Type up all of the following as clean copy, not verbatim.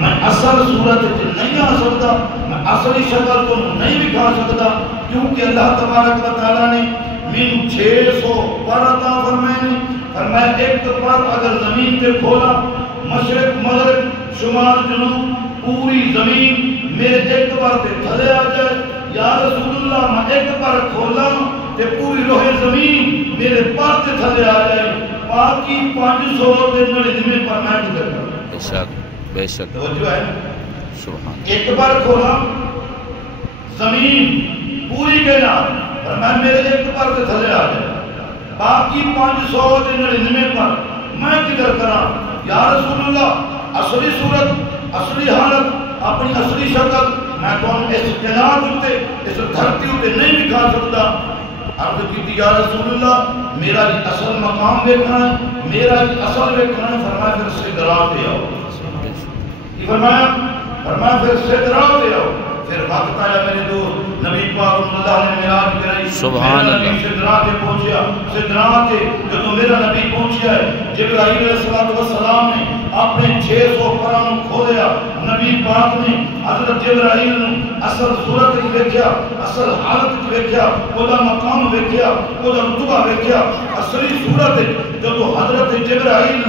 میں اصل صورت نہیں آ سکتا، میں اصلی شکل کو نہیں دکھا سکتا، کیونکہ اللہ تبارک و تعالیٰ نے من 600 پر عطا فرمائے، فرمایا ایک پر اگر زمین پہ کھولا، مشرق مغرب شمال جنوب پوری زمین میرے ایک پر پہ تھلے آ جائے، یا رسول اللہ میں ایک پر کھولا کہ پوری روح زمین میرے پر پہ تھلے آ جائے، باقی 599 پر میں کدھر کروں؟ بے شک بے شک توجہ ہے، سبحان ایک بار کھولا زمین پوری کائنات فرمایا میرے ایک پر سے تھلے آ جائے، باقی 599 پر میں کدھر کرا؟ یا رسول اللہ اصلی صورت اصلی حالت اپنی اصلی شکل میں تو اس کائنات ہوتے اس دھرتی ہوتے نہیں دکھا سکتا۔ عرض کی یا رسول اللہ میرا یہ اصل مقام دیکھنا ہے، میرا یہ اصل دیکھنا ہے، فرمایا پھر سدرات پہ آؤ، یہ فرمایا پھر سدرات پہ آؤ، پھر وقت آیا میرے دوست نبی پاک صلی اللہ علیہ معراج کرائی، سبحان میرا نبی اللہ، سدرات پہ پہنچیا، سدرات پہ جب میرا نبی پہنچیا ہے جبرائیل علیہ السلام نے اپنے 600 پرانوں کھولیا، نبی پاک نے حضرت جبرائیل نے اصل صورت کی ویکھیا، اصل حالت کی ویکھیا، اودا مقام ویکھیا، اودا رتبہ ویکھیا، اصلی صورت جب حضرت جبرائیل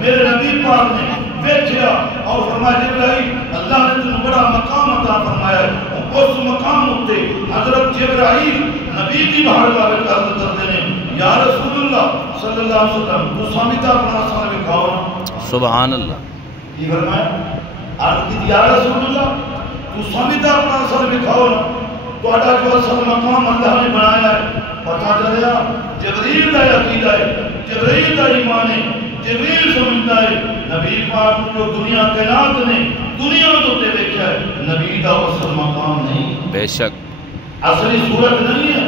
میرے نبی پاک نے ویکھیا اور فرمایا جبرائیل اللہ نے تمہیں بڑا مقام عطا فرمایا ہے، اس مقام اتے حضرت جبرائیل نبی کی بارگاہ میں عرض کرتے ہیں یا رسول اللہ صلی اللہ علیہ وسلم تو سامیتا اپنا سامنے بکھاؤ نا، سبحان اللہ، یہ فرمایا عرض کی یا رسول اللہ تو سامیتا اپنا سامنے بکھاؤ نا، تو اڈا جو اصل مقام اللہ نے بنایا ہے پتا چلیا جبریل کا عقیدہ ہے، جبریل کا ایمان ہے، جبریل سمجھتا ہے نبی پاک جو دنیا کائنات نے دنیا تو تے دیکھا ہے نبی کا اصل مقام نہیں، بے شک اصلی صورت نہیں ہے،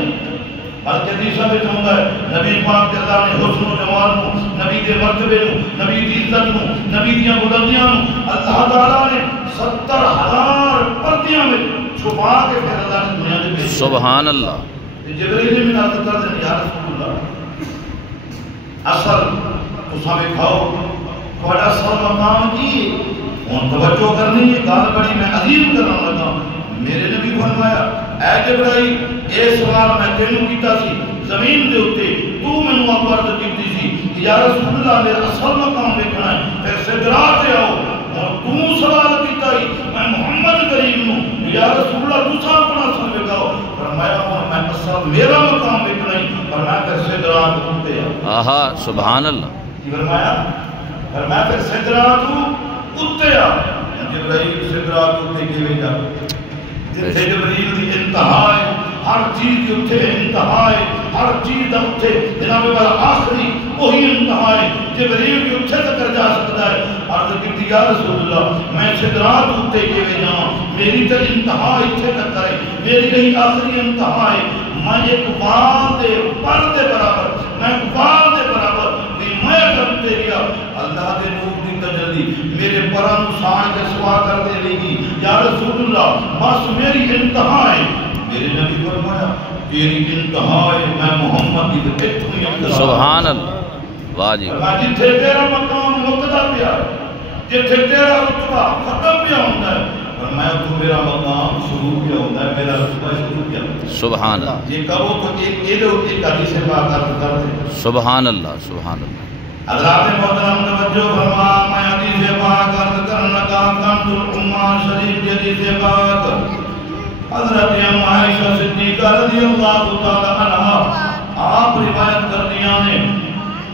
بلکہ حدیثاں میں ہوتا ہے نبی پاک کے اللہ نے حسن و جمال کو، نبی دے مرتبے کو، نبی دی عزت کو، نبی دی بلندیاں کو اللہ تعالیٰ نے 70,000 پردیاں میں چھپا کے پھر اللہ نے دنیا دے بھیجا، سبحان اللہ، جبریل نے عرض کر دیا یا رسول اللہ اصل تساں وکھاؤ تہاڈا اصل مقام کی ہن توجہ کرنی ہے، گل بڑی میں عظیم کرن لگا، میرے نبی فرمایا اے جبرائیل اے سوال میں تینوں کیتا سی زمین دے اوتے تو مینوں عرض کیتی سی کہ یا رسول اللہ میرا اصل مقام دیکھنا ہے، پھر سدرات تے آؤ اور تو سوال کیتا ہی میں محمد کریم نوں یا رسول اللہ تساں اپنا اصل دکھاؤ، فرمایا میں اصل میرا مقام دیکھنا ہی، فرمایا پھر سدرات تے آؤ، آہا سبحان اللہ، فرمایا پھر سدرات اتنے آ، جبرائیل سدرات اتنے کے وجہ جتھے جبریل دی انتہا ہے، ہر چیز کی اتھے انتہا ہے، ہر چیز دا اتھے جناب والا آخری وہی انتہا ہے، جبریل کی اتھے تک جا سکتا ہے، عرض کی یا رسول اللہ میں سدرات اتنے کے وجہ میری تے انتہا اتھے تک ہے، میری کہیں آخری انتہا ہے، میں ایک وال دے پر دے برابر، میں ایک وال دے برابر بھی میں کرتے گیا، اللہ دے نور دی تجلی میرے پران سان کے سوا کر دے گی، یا رسول اللہ بس میری انتہا ہے، میرے نبی فرمایا تیری انتہا ہے میں محمد کی اتنی انتہا، سبحان اللہ، واجب، جتھے تیرا مقام مقدہ پیا ہے، جتھے تیرا رتبہ ختم پیا ہوتا ہے، فرمایا تو میرا مقام شروع کیا ہوتا ہے، میرا رتبہ شروع کیا ہوتا ہے، سبحان اللہ، یہ کہو تو ایک حدیث پاک عرض کرتے، سبحان اللہ، سبحان اللہ، حضرات محترم توجہ فرما، میں حدیث پاک عرض کرنا کا کنز العمان شریف کی حدیث پاک حضرت ام عائشہ صدیقہ رضی اللہ تعالی عنہ آپ روایت کر دیا نے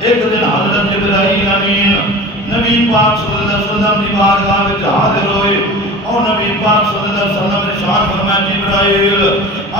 ایک دن حضرت جبرائیل امین نبی پاک صلی اللہ علیہ وسلم کی بارگاہ میں حاضر ہوئے اور نبی پاک صلی اللہ علیہ وسلم نے ارشاد فرمایا جبرائیل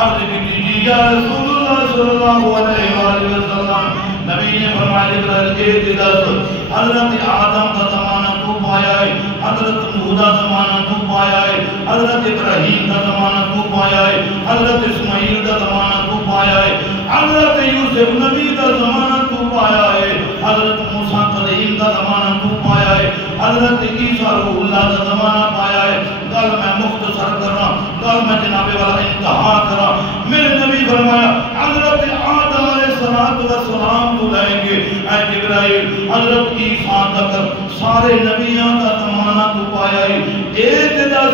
عرض کی یا رسول اللہ صلی اللہ علیہ وآلہ وسلم، نبی نے فرمایا جبرائیل ایک دس حضرت آدم کا زمانہ تو پایا ہے، حضرت نوح کا زمانہ تو پایا ہے، حضرت ابراہیم کا زمانہ تو پایا ہے، حضرت اسماعیل کا زمانہ تو پایا ہے، حضرت یوسف نبی کا زمانہ تو پایا ہے، حضرت موسیٰ کلیم کا زمانہ تو پایا ہے، حضرت عیسیٰ روح اللہ کا زمانہ پایا ہے، گل میں مختصر کرنا، گل میں جناب والا انتہا کرنا، میرے نبی فرمایا حضرت آدم علیہ السلام کو لائیں گے اے جبرائیل حضرت عیسیٰ تک سارے نبیوں کا زمانہ تو پایا ہے،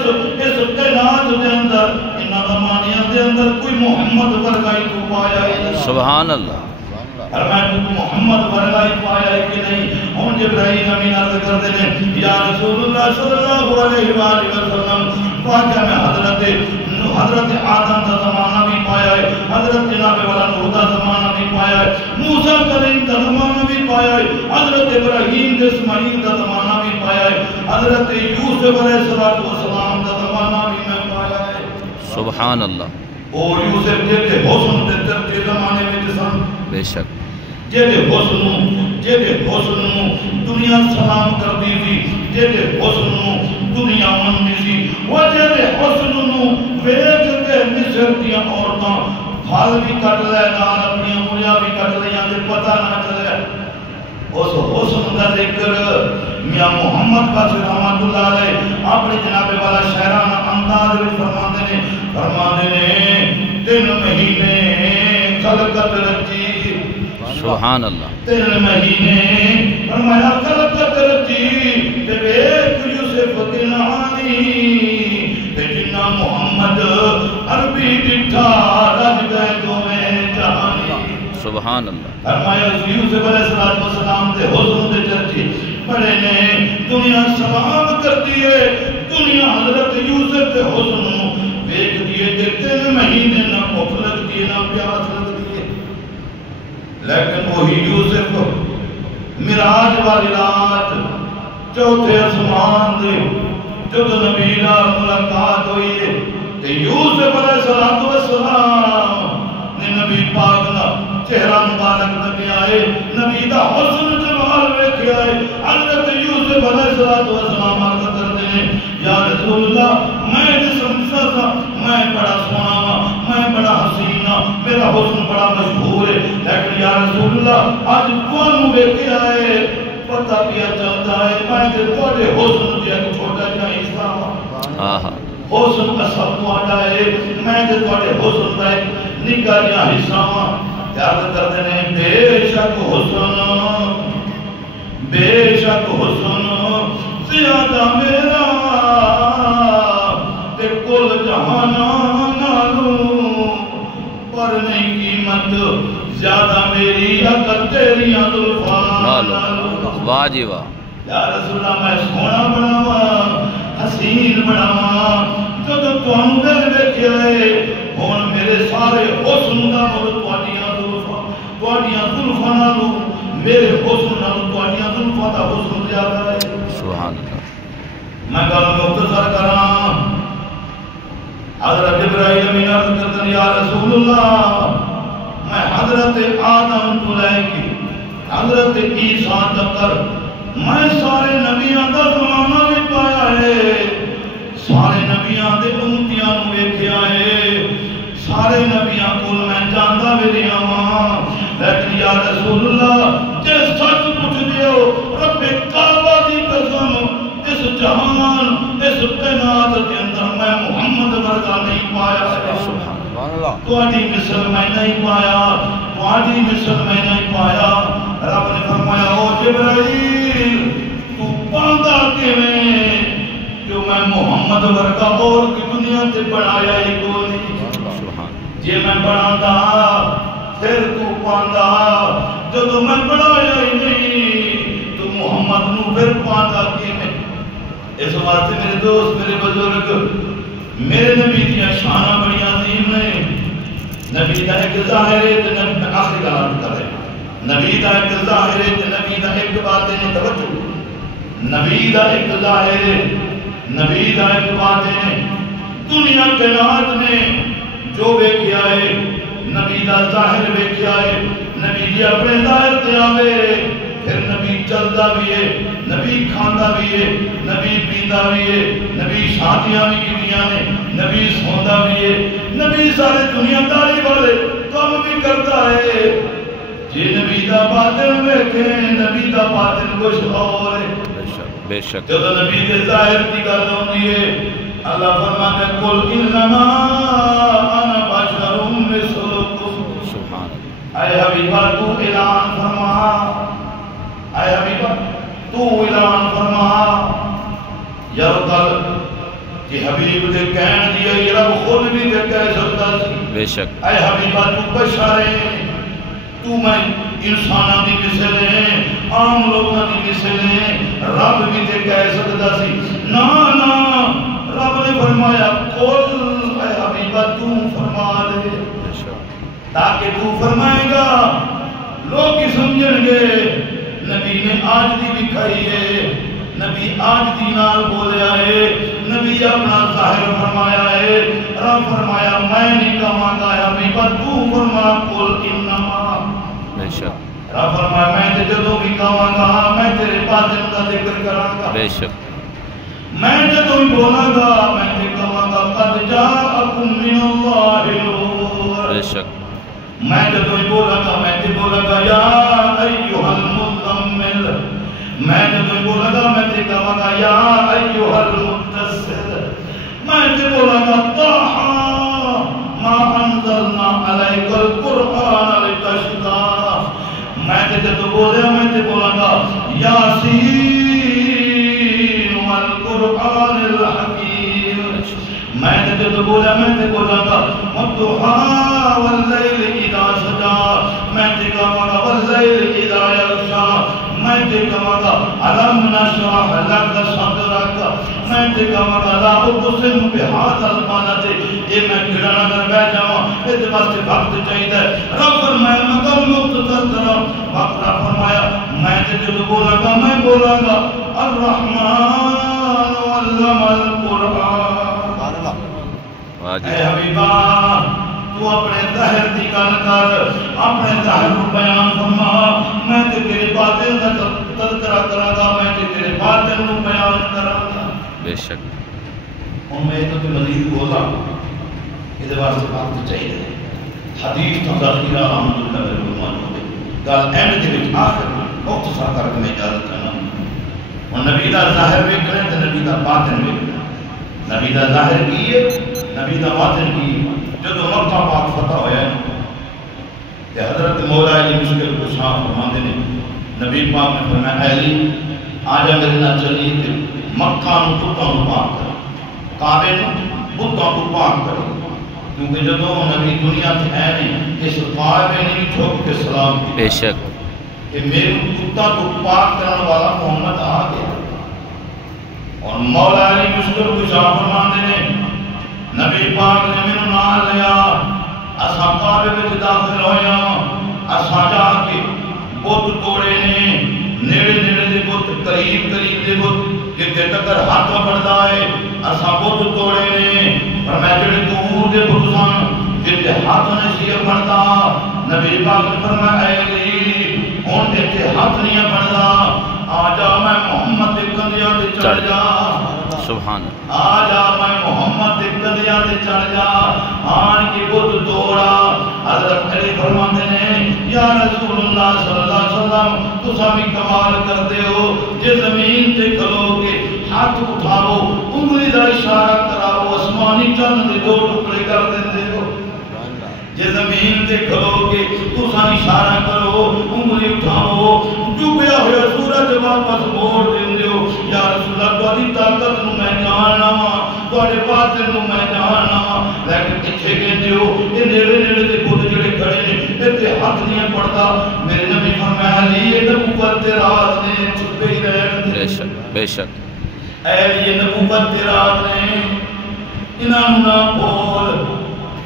کائنات دے اندر انہاں زمانیاں دے اندر کوئی محمد ورگا ہی تو پایا ہے سبحان اللہ فرمایا تو محمد ورگا ہی پایا ہے کہ نہیں ہن جبرائیل امین عرض کردے نے یا رسول اللہ صلی اللہ علیہ وآلہ وسلم واقعہ میں حضرت آدم کا زمانہ بھی پایا ہے حضرت جناب والا نوح کا زمانہ بھی پایا ہے موسیٰ کلیم کا زمانہ بھی پایا ہے حضرت ابراہیم کے اسماعیل کا زمانہ بھی پایا ہے حضرت یوسف علیہ السلام کا زمانہ بھی میں پایا ہے سبحان اللہ اور یوسف جیتے حسن دے ترکے زمانے میں جسم بے شک جیتے حسن دنیا سلام کر دی تھی جیتے حسن دنیا من دی تھی وہ جیتے حسن ویک کے مصر دیا عورتاں پھل بھی کٹ لے نال اپنی انگلیاں بھی کٹ لیاں تے پتہ نہ چلے اس حسن کا ذکر میاں محمد باقر رحمت اللہ علیہ اپنے جناب والا شہرانہ انداز میں فرماندے نے 3 مہینے خلقت رچی سبحان اللہ 3 مہینے فرمایا خلقت رچی تے ویکھ یوسف کنعانی تے جنہ محمد عربی ڈٹھا رج گئے دوویں جہانی سبحان اللہ فرمایا یوسف علیہ السلام دے حسن دے چرچے بڑے نے دنیا سلام کر دیے دنیا حضرت یوسف دے حسن ویکھ دیے تے 3 مہینے نہ بھوک لگتی نہ پیاس لگتی لیکن وہی یوسف معراج والی رات چوتھے آسمان دے جب نبی نال ملاقات ہوئی ہے تے یوسف علیہ السلام نے نبی پاک دا چہرہ مبارک نبی آئے نبی دا حسن جمال ویکھے آئے حضرت یوسف علیہ السلام عرض کرتے ہیں یا رسول اللہ میں جسم سا میں بڑا سونا میں بڑا حسینہ میرا حسن بڑا مشہور ہے لیکن یا رسول اللہ آج کون ویکھے آئے پتہ پیا چلتا ہے میں تے تواڈے حسن تے ایک چھوٹا جہا حصہ ہاں حسن کا سب تواڈا ہے میں تے تواڈے حسن دا ایک نکا جہا حصہ ہاں یاد کرتے ہیں بے شک حسن زیادہ میرا تے کل جہانا نالوں پر نہیں قیمت زیادہ میری اگر تیریاں زلفاں نالوں واہ جی واہ یا رسول اللہ میں سونا بناواں حسین بناواں جب تانوں دے ویکھے آئے ہن میرے سارے حسن دا مطلب تواڈیاں زلفاں نالوں میرے حسن نالوں تواڈیاں زلفاں دا حسن زیادہ ہے سبحان اللہ میں گل مختصر کراں حضرت ابراہیم امین عرض کرتے ہیں یا رسول اللہ میں حضرت آدم تو لے کے حضرت عیسیٰ تک میں سارے نبیاں دا زمانہ بھی پایا ہے سارے نبیاں دے امتیاں نو ویکھیا ہے سارے نبیاں کول میں جاندا بھی رہیا ہاں لیکن یا رسول اللہ جے سچ پوچھ دیو رب کعبہ دی قسم اس جہان اس کائنات کے اندر میں محمد ورگا نہیں پایا سبحان اللہ تواڈی مثل میں نہیں پایا تواڈی مثل میں نہیں پایا رب نے فرمایا او جبرائیل تو پاندا کیویں جو میں محمد ورگا اور کی دنیا تے بنایا ہی کوئی نہیں جے میں بناتا پھر تو پاندا جدو میں بنایا ہی نہیں تو محمد نو پھر پاندا کیویں اس واسطے میرے دوست میرے بزرگ میرے نبی دیا شانہ بڑی عظیم نے نبی دا ایک ظاہر ہے تو نبی آخری کلام کر رہے نبی دا ایک ظاہر ہے تو نبی دا ایک بات ہے توجہ نبی دا ایک ظاہر ہے نبی دا ایک بات ہے دنیا کائنات میں جو ویکھیا ہے نبی دا ظاہر ویکھیا ہے نبی دی اپنے ظاہر تے آوے پھر نبی چلدا بھی ہے نبی کھاندا بھی ہے نبی پیندا بھی ہے نبی شادیاں بھی کیتیاں نے نبی سوندا بھی ہے نبی سارے دنیا داری والے کام بھی کرتا ہے جی نبی دا باطن ویکھے نبی دا باطن کچھ اور ہے بے شک جب نبی دے ظاہر کی گل ہوندی ہے اللہ فرماتا ہے قل انما انا بشر مثلکم سبحان اللہ اے حبیبا تو اعلان فرما اے حبیبا تو اعلان فرما یرقل کہ حبیب دے کہن دیا یہ رب خود بھی دے کہہ سکتا سی بے شک اے حبیبہ تو بشر ہے تو میں انسانہ دی مثل ہے عام لوگوں دی مثل ہے رب بھی دے کہہ سکتا سی نا رب نے فرمایا قل اے حبیبہ تو فرما دے تاکہ تو فرمائے گا لوگ کی سمجھن گے نبی نے آج دی بھی کہی ہے نبی آج دی نال بولیا ہے نبی اپنا ظاہر فرمایا ہے رب فرمایا میں نہیں کہاں گا حبیبہ تو فرما قل انما بے شک رب فرمایا میں تے جدوں بھی کہاں گا میں تیرے باطن کا ذکر کراں گا بے شک میں جدوں بھی بولاں گا میں تے کہاں گا قد جاءکم من اللہ نور بے شک میں جدوں بھی بولاں گا میں تے بولاں گا یا ایھا المزمل میں جدوں بولا گا میں تے کہاں گا یا ایھا المدثر میں تے بولا گا طٰہٰ ما انزلنا علیک القرآن لتشقیٰ میں تے جدوں بولیا میں تے بولا گا یاسین والقرآن الحکیم میں تے جدوں بولیا میں تے بولا گا والضحیٰ واللیل اذا سجیٰ میں تے کہاں گا واللیل اذا یغشیٰ میں تے کہاں گا علم نشرح لک صدرک میں تے کہاں گا لا اقسم بہذا البلد یہ میں گھڑا نظر بیٹھ جاؤں اس واسطے وقت چاہیے رب فرمایا مگر مختصر کرو وقت رب فرمایا میں تے جو بولا گا میں بولا گا الرحمن علم القرآن اے حبیبہ تو اپنے ظاہر دی گل کر اپنے ظاہر کو بیان فرما میں تے تیرے باطن دا تذکرہ کراں گا میں تے تیرے باطن کو بیان کراں گا بے شک ہن میں تو مزید بولا اس واسطے وقت چاہیے حدیث تو ذخیرہ الحمدللہ بالعلماء گل اینڈ دے وچ آخر مختصر کر کے میں اجازت کرنا ہن نبی دا ظاہر ویکھنا تے نبی دا باطن ویکھنا نبی دا ظاہر کی ہے نبی دا باطن کی ہے جدو مکہ پاک فتح ہویا ہے کہ حضرت مولا علی مشکل کو شاہ فرماندے نے نبی پاک نے فرمایا علی آجا میرے نال چلی تے مکہ نو بتاں نو پاک کر کعبے نو بتاں کو پاک کر کیونکہ جدو نبی دنیا تے آئے نے اس کعبے نے ٹھوک کے سلام کیا بے شک کہ میرے بتاں کو پاک کرنے والا محمد آ گیا اور مولا علی مشکل کو شاہ فرماندے نے نبی پاک نے میں نال لیا اساں کعبے وچ داخل ہویا اساں جا کے بت توڑے نے نیڑے نیڑے دے بت قریب قریب دے بت جتے تک ہاتھ پڑدا ہے اساں بت توڑے نے پر میں جڑے دور دے بت سن جتے ہاتھ نہیں سی پڑدا نبی پاک نے فرمایا اے علی ہن تے ہاتھ نہیں پڑدا آ جا میں محمد دے کندیاں تے چڑھ جا سبحان آجا میں محمد دے کندیاں تے چڑھ جا آن کی بت توڑا حضرت علی فرماندے نے یا رسول اللہ صلی اللہ علیہ وسلم تساں بھی کمال کردے ہو جے زمین تے کھلو کے ہاتھ اٹھاؤ انگلی دا اشارہ کراؤ آسمانی چند دے دو ٹکڑے کر دیندے ہو جے زمین تے کھلو کے تساں اشارہ کرو انگلی اٹھاؤ ڈوبیا ہوا سورج واپس موڑ دیندے ہو یا رسول اللہ تہاڈی طاقت نو میں جاننا وا تہاڈے باطن نو میں جاننا وا لیکن کتھے گئے ہو یہ نیڑے نیڑے دے بت جڑے کھڑے نے تے ہاتھ نہیں پڑدا میرے نبی فرمایا علی یہ نبوت تے راز نے چھپے ہی رہن بے شک بے شک اے یہ نبوت تے راز نے انہاں نو نہ بول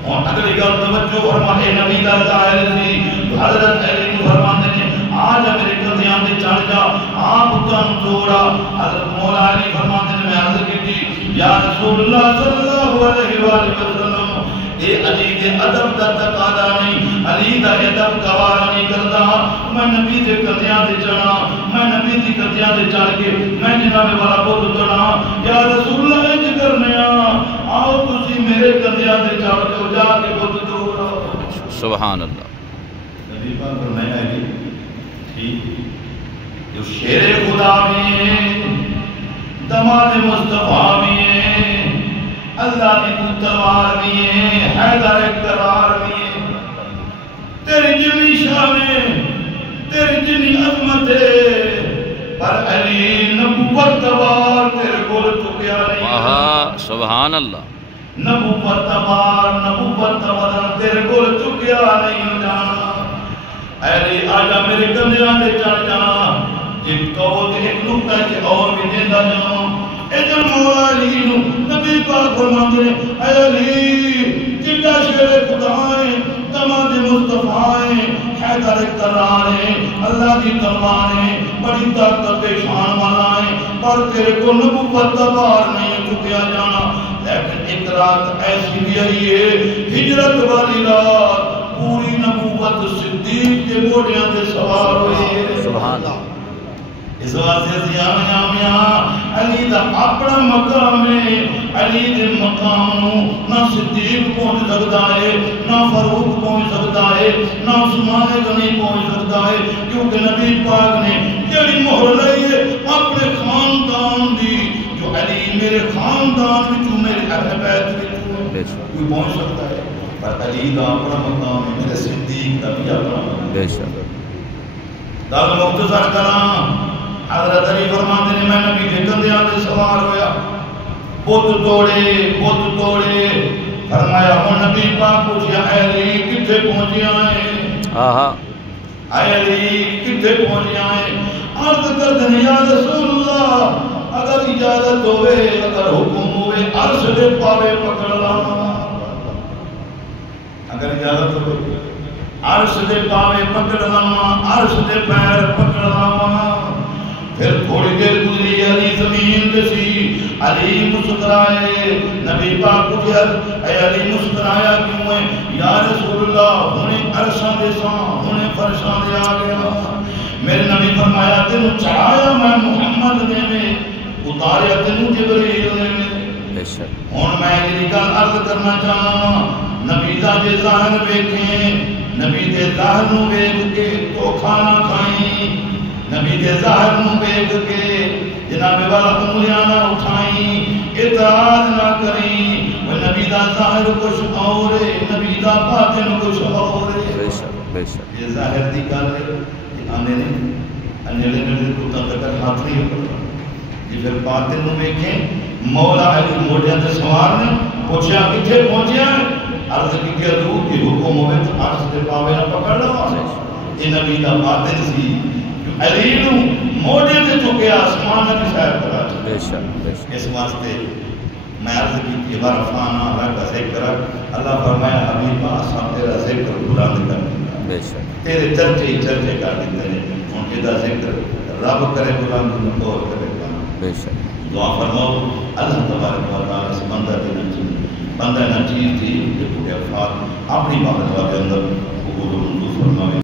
اور اگلی گل توجہ فرمائے نبی دا ظاہر سی حضرت علی نے فرماندے نے آج میرے کندیاں تے چڑھ جا آپ تن توڑا حضرت مولا علی فرماندے نے میں عرض کیتی یا رسول اللہ صلی اللہ علیہ وآلہ وسلم اے علی دے ادب دا تقاضا نہیں علی دا ادب گوارا نہیں کردا میں نبی دے کندیاں تے چڑھا میں نبی دی کندیاں تے چڑھ کے میں جناب والا بت توڑا یا رسول اللہ انج کرنے آؤ تسی میرے کندیاں تے چڑھ کے جا کے بت توڑو سبحان اللہ نبی پاک فرمایا علی جو شیر خدا بھی ہیں دماد مصطفیٰ بھی ہیں اللہ کی تلوار بھی ہیں حیدر قرار بھی ہیں تیری جنی شان تیری جنی عظمت پر علی نبوت دوار تیرے کول چکیا نہیں واہ سبحان اللہ نبوت دوار نبوت دوار تیرے کول چکیا نہیں جانا علی آجا میرے کندیاں دے چڑھ جانا جب کہو تے ایک نقطہ چے اور بھی دیندہ جانا ادھر مولا علی نو نبی پاک فرماندے اے علی جڑا شیر خدا ہے دماد مصطفیٰ ہے حیدر کرار ہے اللہ دی تلوار ہے بڑی طاقت شان والا ہے پر تیرے کو نبوت دوار نہیں چکیا جانا لیکن ایک رات ایسی بھی آئی ہے ہجرت والی رات پوری نبوت صدیق کے موڑیاں دے سوار ہوئے سبحان اللہ اس واسطے زیاں علی دا اپنا مقام ہے علی دے مقام نہ صدیق پہنچ سکتا ہے نہ فاروق پہنچ سکتا ہے نہ عثمان غنی پہنچ سکتا ہے کیونکہ نبی پاک نے جڑی مہر لائی ہے اپنے خاندان دی جو علی میرے خاندان وچوں میرے اہل بیت وچوں کوئی پہنچ سکتا ہے پر علی دا اپنا مقام ہے میرے صدیق دا بھی اپنا مقام بے شک گل مختصر کراں حضرت علی فرماتے ہیں میں نبی کے کندھیاں تے سوار ہویا بت توڑے فرمایا ہن نبی پاک پوچھیا اے علی کتھے پہنچیا ہے اے علی کتھے پہنچیا ہے عرض کردے یا رسول اللہ اگر اجازت ہوئے اگر حکم ہوئے عرش دے پاوے پکڑ لاواں اگر اجازت ہوئے عرش دے پاوے پکڑ لاواں عرش دے پیر پکڑ لاواں پھر تھوڑی دیر گزری علی زمین پہ سی علی مسکرائے نبی پاک پوچھا اے علی مسکرایا کیوں ہے یا رسول اللہ انہیں عرشاں دے ساں انہیں فرشاں دے آ گیا میرے نبی فرمایا تینوں چڑھایا میں محمد نے میں اتاریا تینوں جبریل نے میں ہن میں یہ گل عرض کرنا چاہنا نبی دا جے ظاہر ویکھیں نبی دے ظاہر نو ویکھ کے دھوکھا نہ کھائیں نبی دے ظاہر نو بیگ کے جناب والا انگلیاں نہ اٹھائیں اعتراض نہ کریں وہ نبی دا ظاہر کچھ اور ہے نبی دا باطن کچھ اور ہے بے شک یہ ظاہر دی گل ہے کہ آنے نہیں انجلے نے تو تک ہاتھ نہیں پڑا یہ پھر باطن نو دیکھیں مولا علی موڑیاں تے سوار نے پوچھا کتھے پہنچیا عرض کی حضور کی حکم ہوئے تو عرش دے پاوے نہ پکڑ لو یہ نبی دا باطن سی علی نو موڑے تے چکے آسمان کی سیر کرا بے شک اس واسطے میں عرض کی کہ برفانا اللہ کا ذکر اللہ فرمایا حبیبا سب تیرا ذکر بلند کر دیا بے شک تیرے چرچے چرچے کر دیتے ہیں ان کے دا ذکر رب کرے بلند نکور کرے بلند بے شک دعا فرماؤ اللہ تبارک و تعالی اس بندہ دی نچیز بندہ نچیز تھی جو پورے افراد اپنی باغ کے اندر قبول و منظور فرمائے